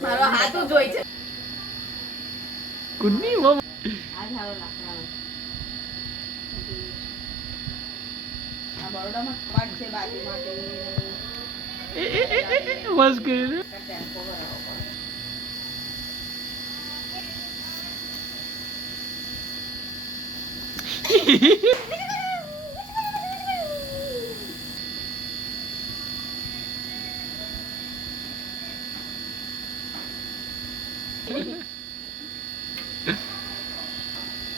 મારો હાથ જોઈ છે કુન્ની મમ આ ધારો લાકડા આ બરોડામાં કવાટ છે બાજુ માટે બસ કરી ટેમ્પો ભરાવો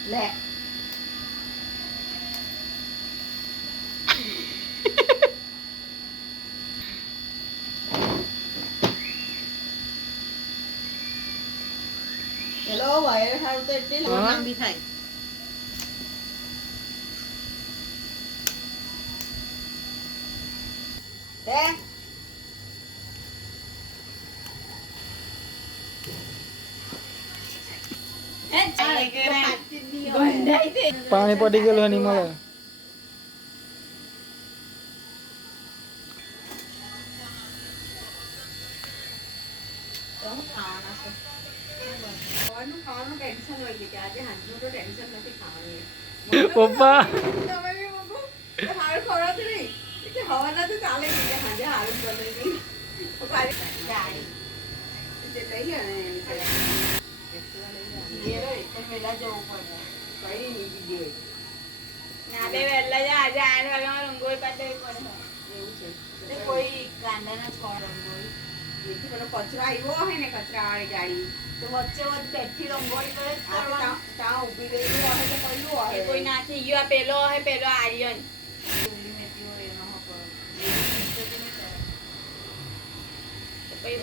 લે હેલો વાયર હારું તો એટલી લાંબી થાય હે પાણી પડી ગયેલું નહીં મળે પપ્પા કોઈ કાંદાના છોડ રંગોળી કચરા આવ્યો હોય ને કચરા વાળી ગાડી તો વચ્ચે વચ્ચે પેટથી રંગોળી કરે ત્યાં ઉભી રહેલું હોય તો કયું હોય કોઈ નાખી ગયો પેલો હોય પેલો આર્યન પછી